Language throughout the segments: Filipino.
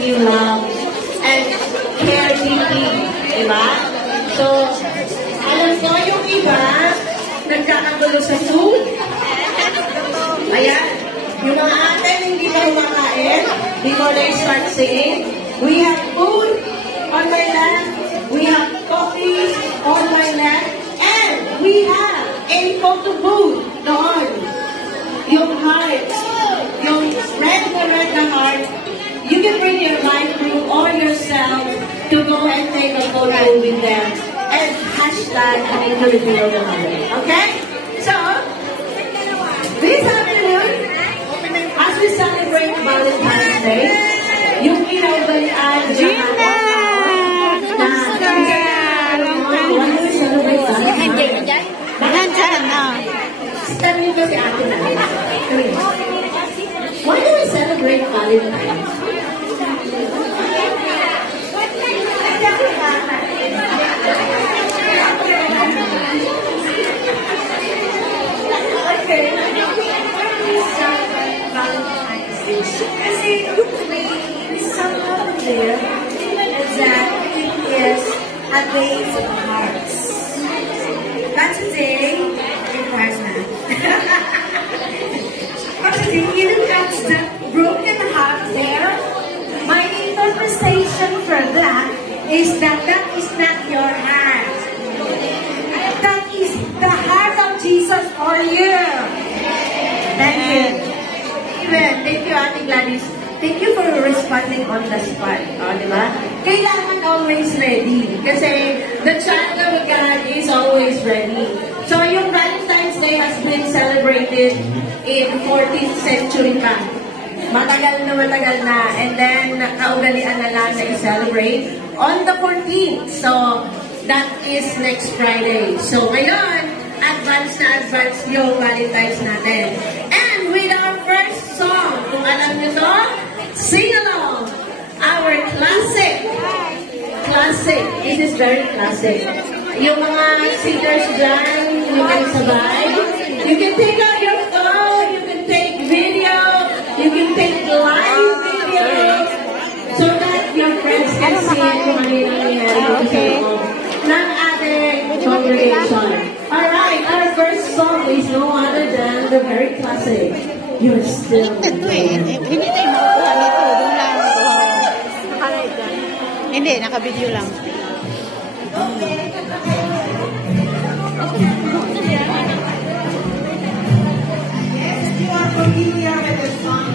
you love and care deeply, diba? So, alam ko yung iba, nagkakagulo sa food. Ayan, yung mga ate hindi pa kumakain, before they start singing, we have food on my left, we have coffee on my left, and we have a photo booth doon. Yung heart, yung red na heart, you can bring your life group or yourself to go and take a photo with them and hashtag an individual memory. Okay? So, this afternoon, as we celebrate Valentine's Day, yung pinagbalaan Gina! Why do we celebrate Valentine's? Kasi somehow there that it is a base of hearts. But today, it was not. But today, even that's the broken heart there, my interpretation for that is that is not your heart. That is the heart of Jesus for you. Thank you. Thank you, Ate Gladys. Thank you for responding on the spot. Diba? Kailangan always ready. Kasi the child of God is always ready. So, yung Valentine's Day has been celebrated in 14th century pa. Matagal na. And then, kaugalian na lang na i-celebrate on the 14th. So, that is next Friday. So, ngayon, advance yung Valentine's natin. And with our first song, kung alam nyo to, sing along, our classic. This is very classic. Yung mga singers dyan, you can sabay. You can take out your phone, you can take video, you can take live video, so that your friends can see kung ano yung nangyayari ng ating congregation. Alright, our first song is no other than the very classic, You're Still There. Hindi tayo makukuha nito. Doon lang. Hindi, naka-video lang. Yes, you are familiar with the song.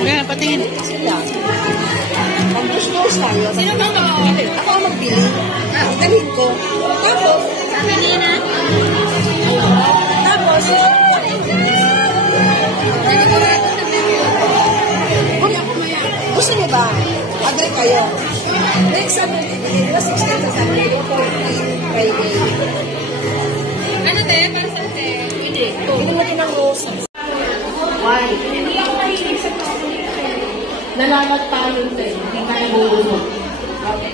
Kaya patingin. Mag-gusto tayo. Sino ba ito? Ako ang magpili. Dalhin ko. Tapos, pili na. Tapos, gusto niyo ba? Agree kayo. Next Saturday, 16 sa Saturday, 14 Friday. Ano te? Para sa te? Hindi. Hindi mo din ang rose. Why? Hindi ako mahilig sa nalamat tayo tayo. Hindi tayo bubulong. Okay.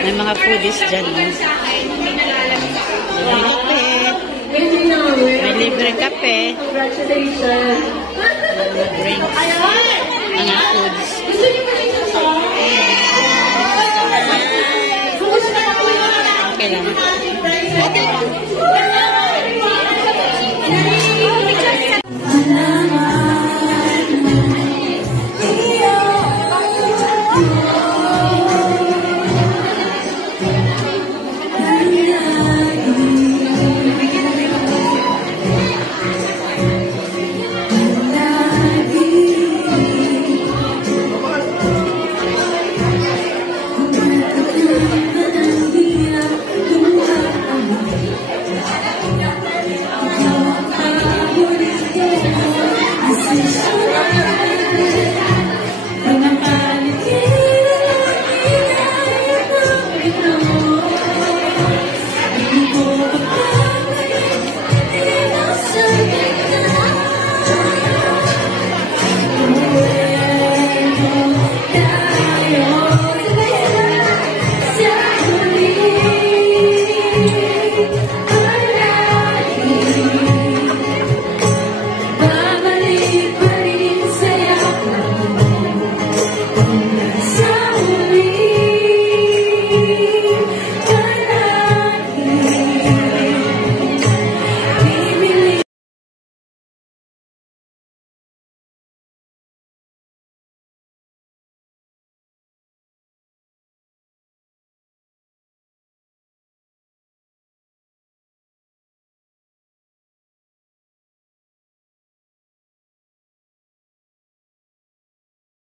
May mga foodies dyan. May libre. May libre ka. kape, Congratulations. mga drinks, Ayan. mga foods. Gusto niyo ba dito sa? Okay lang.